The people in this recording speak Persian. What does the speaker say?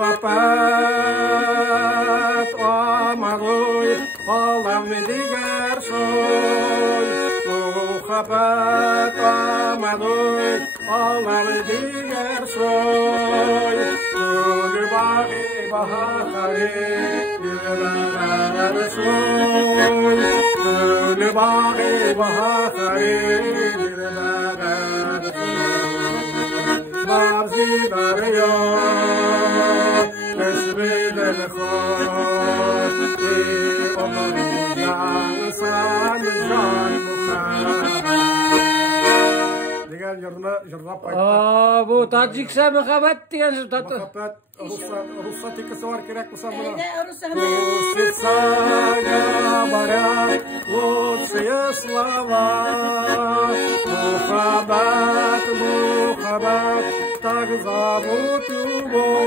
محبت آمدوی عالم دیگر شد محبت آمدوی عالم دیگر شد گل باغی بهاری دلبر شد گل باغی بهاری دلبر مرزی دریا نشبی دل خود ای عمر جان سان جان دیگر جرنا پایت bu Tacikse mekhabet diye محبت رصتي كسوار كراك بصمنا Rusya Сага барят лучшие слова Мухаббат, так зовут любовь.